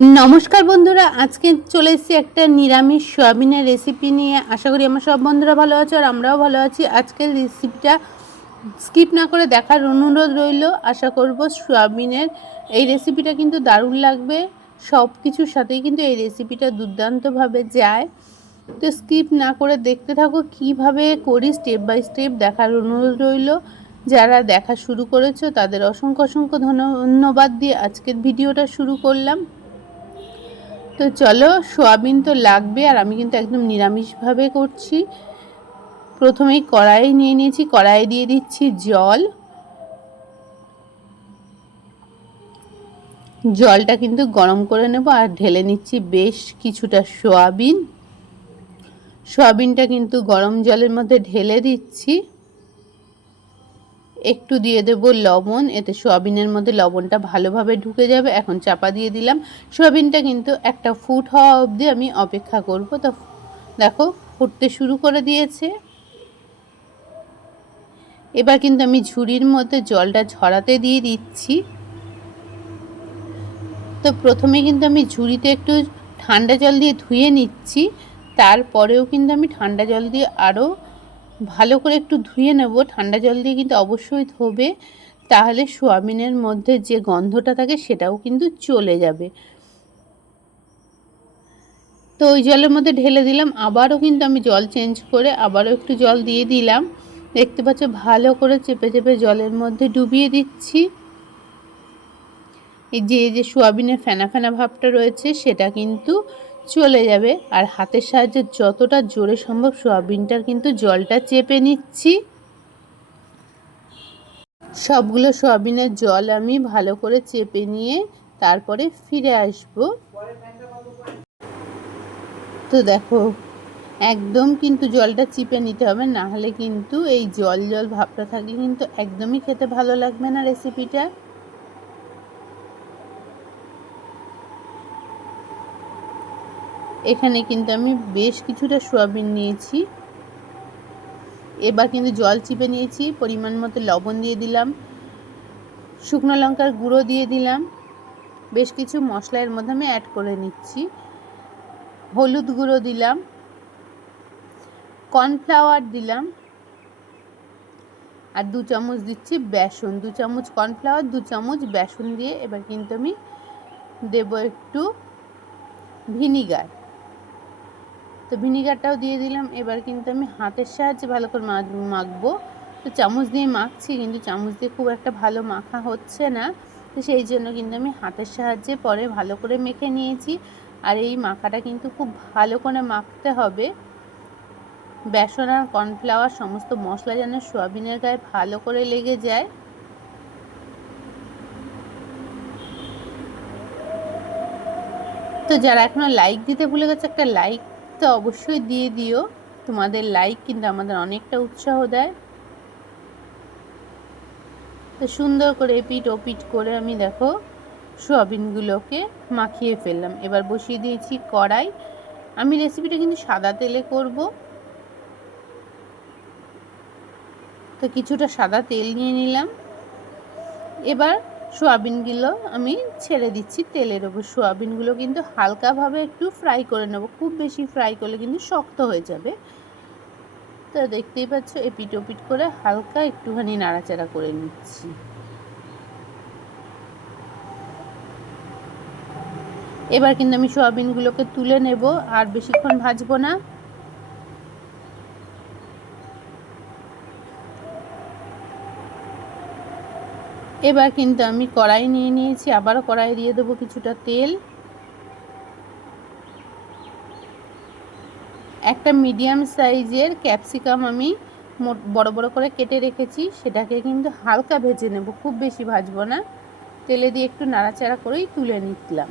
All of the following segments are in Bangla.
নমস্কার বন্ধুরা, আজকে চলে এসেছি একটা নিরামিষ সয়াবিনের রেসিপি নিয়ে। আশা করি আমার সব বন্ধুরা ভালো আছে আর আমরাও ভালো আছি। আজকের রেসিপিটা স্কিপ না করে দেখার অনুরোধ রইল। আশা করব সয়াবিনের এই রেসিপিটা কিন্তু দারুণ লাগবে। সব কিছুর সাথেই কিন্তু এই রেসিপিটা দুর্দান্তভাবে যায়। তো স্কিপ না করে দেখতে থাকো কীভাবে করি স্টেপ বাই স্টেপ দেখার অনুরোধ রইল। যারা দেখা শুরু করেছ তাদের অসংখ্য অসংখ্য ধন্যবাদ দিয়ে আজকের ভিডিওটা শুরু করলাম। তো চলো, সোয়াবিন তো লাগবে আর আমি কিন্তু একদম নিরামিষভাবে করছি। প্রথমেই কড়াই নিয়ে নিয়েছি, কড়াই দিয়ে দিচ্ছি জল। জলটা কিন্তু গরম করে নেব আর ঢেলে নিচ্ছি বেশ কিছুটা সোয়াবিন। সোয়াবিনটা কিন্তু গরম জলের মধ্যে ঢেলে দিচ্ছি। একটু দিয়ে দেব লবণ, এতে সোয়াবিনের মধ্যে লবণটা ভালোভাবে ঢুকে যাবে। এখন চাপা দিয়ে দিলাম। সোয়াবিনটা কিন্তু একটা ফুট হওয়া অবধি আমি অপেক্ষা করব। তো দেখো, ফুটতে শুরু করে দিয়েছে। এবার কিন্তু আমি ঝুড়ির মধ্যে জলটা ঝরাতে দিয়ে দিচ্ছি। তো প্রথমে কিন্তু আমি ঝুড়িতে একটু ঠান্ডা জল দিয়ে ধুয়ে নিচ্ছি। তারপরেও কিন্তু আমি ঠান্ডা জল দিয়ে আরও ভালো করে একটু ধুয়ে নেব। ঠান্ডা জল দিয়ে কিন্তু অবশ্যই ধোবে। তাহলে সোয়াবিনের মধ্যে যে গন্ধটা থাকে সেটাও কিন্তু চলে যাবে। তো ওই জলের মধ্যে ঢেলে দিলাম। আবারও কিন্তু আমি জল চেঞ্জ করে আবারও একটু জল দিয়ে দিলাম। দেখতে পাচ্ছ ভালো করে চেপে চেপে জলের মধ্যে ডুবিয়ে দিচ্ছি। এই যে যে সোয়াবিনের ফেনা ফেনা ভাবটা রয়েছে, সেটা কিন্তু চলে যাবে। আর হাতের সাহায্যে যতটা জোরে সম্ভব সোয়াবিনটার কিন্তু জলটা চেপে নিচ্ছি। সবগুলো সোয়াবিনের জল আমি ভালো করে চেপে নিয়ে তারপরে ফিরে আসব। তো দেখো, একদম কিন্তু জলটা চিপে নিতে হবে, না হলে কিন্তু এই জল জল ভাবটা থাকলে কিন্তু একদমই খেতে ভালো লাগবে না রেসিপিটা। এখানে কিন্তু আমি বেশ কিছুটা সোয়াবিন নিয়েছি। এবার কিন্তু জল চিপে নিয়েছি, পরিমাণ মতো লবণ দিয়ে দিলাম, শুকনো লঙ্কার গুঁড়ো দিয়ে দিলাম, বেশ কিছু মশলা এর মধ্যে আমি অ্যাড করে নিচ্ছি। হলুদ গুঁড়ো দিলাম কর্নফ্লাওয়ার দিলাম, আর দু চামচ দিচ্ছি বেসন। দু চামচ কর্নফ্লাওয়ার দু চামচ বেসন দিয়ে এবার কিন্তু আমি দেব একটু ভিনিগার তো ভিনিগারটাও দিয়ে দিলাম। এবার কিন্তু আমি হাতের সাহায্যে ভালো করে মাখবো। তো চামচ দিয়ে মাখছি, কিন্তু চামচ দিয়ে খুব একটা ভালো মাখা হচ্ছে না। তো সেই জন্য কিন্তু আমি হাতের সাহায্যে পরে ভালো করে মেখে নিয়েছি। আর এই মাখাটা কিন্তু খুব ভালো করে মাখতে হবে। বেসন আর কর্নফ্লাওয়ার সমস্ত মশলা যেন সোয়াবিনের গায়ে ভালো করে লেগে যায়। তো যারা এখনও লাইক দিতে ভুলে গেছে, একটা লাইক তো অবশ্যই দিয়ে দিও। তোমাদের লাইক কিন্তু আমাদের অনেকটা উৎসাহ দেয়। তো সুন্দর করে এপিট ওপিট করে আমি দেখো সোয়াবিনগুলোকে মাখিয়ে ফেললাম। এবার বসিয়ে দিয়েছি কড়াই। আমি রেসিপিটা কিন্তু সাদা তেলে করব। তো কিছুটা সাদা তেল নিয়ে নিলাম। এবার সোয়াবিনগুলো আমি ছেড়ে দিচ্ছি তেলের ওপর। সোয়াবিনগুলো কিন্তু হালকাভাবে একটু ফ্রাই করে নেব। খুব বেশি ফ্রাই করলে কিন্তু শক্ত হয়ে যাবে। তো দেখতেই পাচ্ছ এপিট ওপিট করে হালকা একটুখানি নাড়াচাড়া করে নিচ্ছি। এবার কিন্তু আমি সোয়াবিনগুলোকে তুলে নেব, আর বেশিক্ষণ ভাজবো না। এবার কিন্তু আমি কড়াই নিয়ে নিয়েছি, আবারও কড়াই দিয়ে দেবো কিছুটা তেল। একটা মিডিয়াম সাইজের ক্যাপসিকাম আমি বড় বড় করে কেটে রেখেছি, সেটাকে কিন্তু হালকা ভেজে নেব, খুব বেশি ভাজবো না। তেলে দিয়ে একটু নাড়াচাড়া করেই তুলে নিতলাম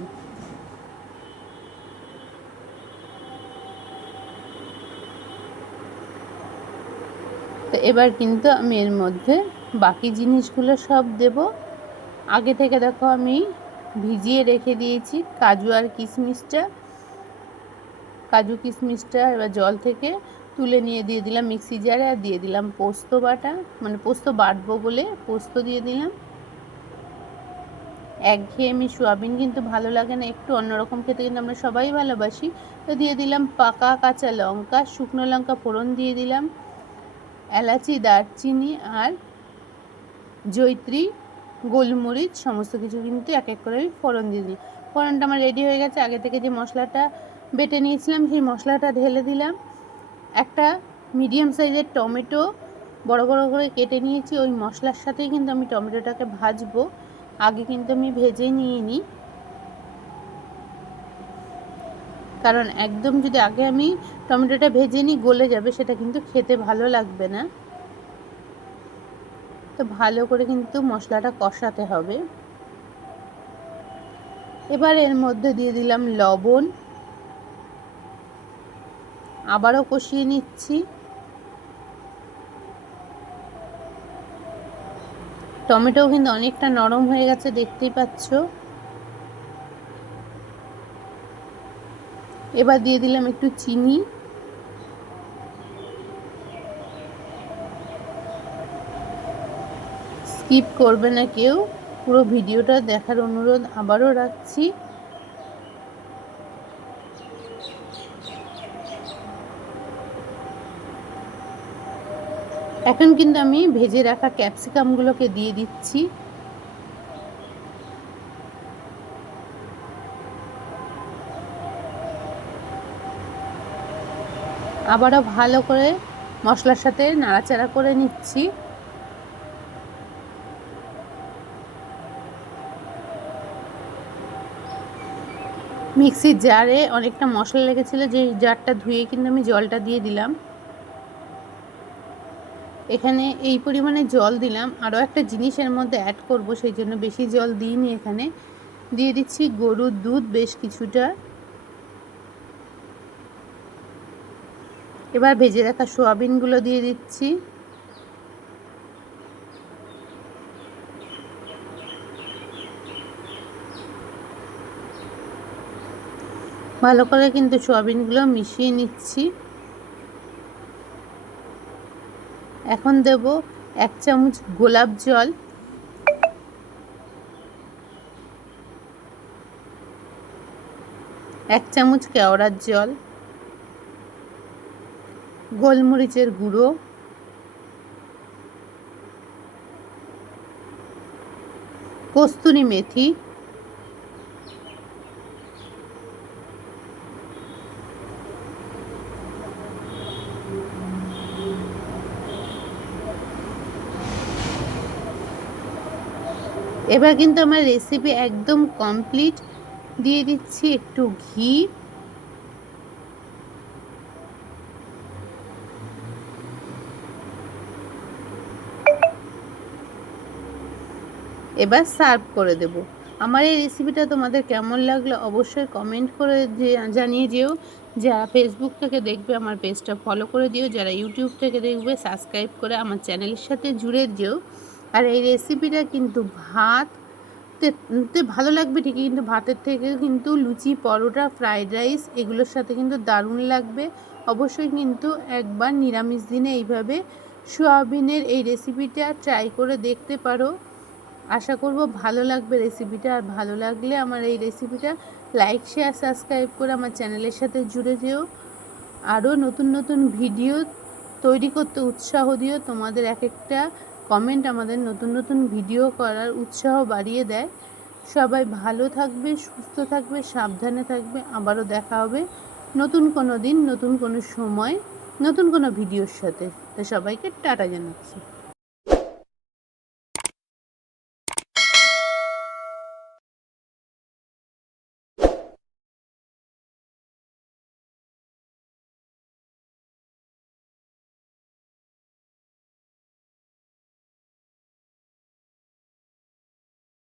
তো এবার কিন্তু আমি এর মধ্যে বাকি জিনিসগুলো সব দেব। আগে থেকে দেখো আমি ভিজিয়ে রেখে দিয়েছি কাজু আর কিশমিশটা। কাজু কিশমিশটা এবার জল থেকে তুলে নিয়ে দিয়ে দিলাম মিক্সি জারে আর দিয়ে দিলাম পোস্ত বাটা। মানে পোস্ত বাটবো বলে পোস্ত দিয়ে দিলাম। একঘেয়েমি সোয়াবিন কিন্তু ভালো লাগে না, একটু অন্যরকম খেতে কিন্তু আমরা সবাই ভালোবাসি। তো দিয়ে দিলাম পাকা কাঁচা লঙ্কা, শুকনো লঙ্কা ফোড়ন দিয়ে দিলাম, এলাচি, দারচিনি আর জৈত্রী গোলমরিচ, সমস্ত কিছু কিন্তু এক এক করে আমি ফোড়ন দিয়ে দিই। ফোড়নটা আমার রেডি হয়ে গেছে। আগে থেকে যে মশলাটা বেটে নিয়েছিলাম, সেই মশলাটা ঢেলে দিলাম। একটা মিডিয়াম সাইজের টমেটো বড় বড় করে কেটে নিয়েছি। ওই মশলার সাথেই কিন্তু আমি টমেটোটাকে ভাজবো। আগে কিন্তু আমি ভেজে নিয়ে নিই কারণ একদম যদি আগে আমি টমেটোটা ভেজে নিই, গলে যাবে, সেটা কিন্তু খেতে ভালো লাগবে না। তো ভালো করে কিন্তু মশলাটা কষাতে হবে। এবার এর মধ্যে দিয়ে দিলাম লবণ। আবারও কষিয়ে নিচ্ছি। টমেটো কিন্তু অনেকটা নরম হয়ে গেছে, দেখতেই পাচ্ছ। এবার দিয়ে দিলাম একটু চিনি। স্কিপ করবে না কেউ। পুরো ভিডিওটা দেখার অনুরোধ আবারও রাখছি। এখন কিন্তু আমি ভেজে রাখা ক্যাপসিকামগুলোকে দিয়ে দিচ্ছি। আবারও ভালো করে মশলার সাথে নাড়াচাড়া করে নিচ্ছি। মিক্সির জারে অনেকটা মশলা লেগেছিলো, যে জারটা ধুয়ে কিন্তু আমি জলটা দিয়ে দিলাম। এখানে এই পরিমাণে জল দিলাম। আরও একটা জিনিসের মধ্যে অ্যাড করব, সেই জন্য বেশি জল দিইনি এখানে। দিয়ে দিচ্ছি গরুর দুধ, বেশ কিছুটা। এবার ভেজে রাখা সোয়াবিনগুলো দিয়ে দিচ্ছি। ভালো করে কিন্তু সোয়াবিনগুলো মিশিয়ে নিচ্ছি। এখন দেব এক চামচ গোলাপ জল। এক চামচ কেওড়ার জল। গোলমরিচের গুঁড়ো। কস্তুরি মেথি। এবার কিন্তু আমার রেসিপি একদম কমপ্লিট দিয়ে দিচ্ছি একটু ঘি। এবার সার্ভ করে দেব। আমার এই রেসিপিটা তোমাদের কেমন লাগল অবশ্যই কমেন্ট করে জানিয়ে যেও। যারা ফেসবুক থেকে দেখবে আমার পেজটা ফলো করে দিও। যারা ইউটিউব থেকে দেখবে সাবস্ক্রাইব করে আমার চ্যানেলের সাথে জুড়ে যেও আর এই রেসিপিটা কিন্তু ভাত, তে ভালো লাগবে ঠিকই, কিন্তু ভাতের থেকে কিন্তু লুচি, পরোটা ফ্রাইড রাইস এগুলোর সাথে কিন্তু দারুণ লাগবে। অবশ্যই কিন্তু একবার নিরামিষ দিনে এইভাবে সোয়াবিনের এই রেসিপিটা ট্রাই করে দেখতে পারো। আশা করব ভালো লাগবে রেসিপিটা আর ভালো লাগলে আমার এই রেসিপিটা লাইক শেয়ার সাবস্ক্রাইব করে আমার চ্যানেলের সাথে জুড়ে যেও। আরও নতুন নতুন ভিডিও তৈরি করতে উৎসাহ দিও তোমাদের এক একটা কমেন্ট আমাদের নতুন নতুন ভিডিও করার উৎসাহ বাড়িয়ে দেয়। সবাই ভালো থাকবে, সুস্থ থাকবে, সাবধানে থাকবে। আবারও দেখা হবে নতুন কোনো দিন, নতুন কোনো সময়, নতুন কোনো ভিডিওর সাথে। তো সবাইকে টাটা জানাচ্ছি।